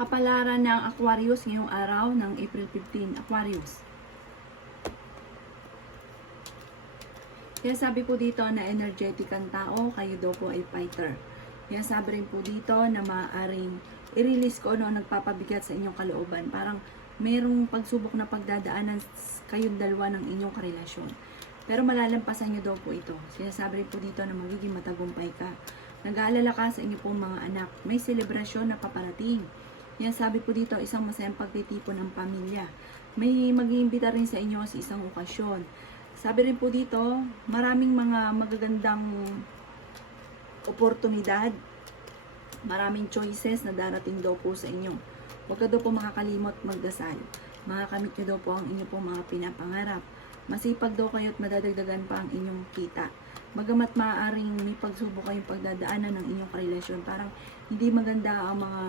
Kapalaran ng Aquarius ngayong araw ng April 15. Aquarius. Kaya sabi po dito na energetic ang tao, kayo daw po ay fighter. Kaya sabi rin po dito na maaaring i-release ko ano nagpapabigat sa inyong kalooban. Parang merong pagsubok na pagdadaanan kayong dalawa ng inyong karelasyon. Pero malalampasan nyo daw po ito. Sinasabi rin po dito na magiging matagumpay ka. Nag-aalala ka sa inyo pong mga anak. May selebrasyon na paparating. Yan sabi po dito, isang masayang pagtitipon ng pamilya. May mag-iimbita rin sa inyo sa isang okasyon. Sabi rin po dito, maraming mga magagandang oportunidad. Maraming choices na darating daw po sa inyo. Huwag ka daw po makakalimot magdasal. Makakamit nyo daw po ang inyo pong mga pinapangarap. Masipag daw kayo at madadagdagan pa ang inyong kita. Bagamat maaaring may pagsubok kayong pagdadaanan ng inyong karelasyon, parang hindi maganda ang mga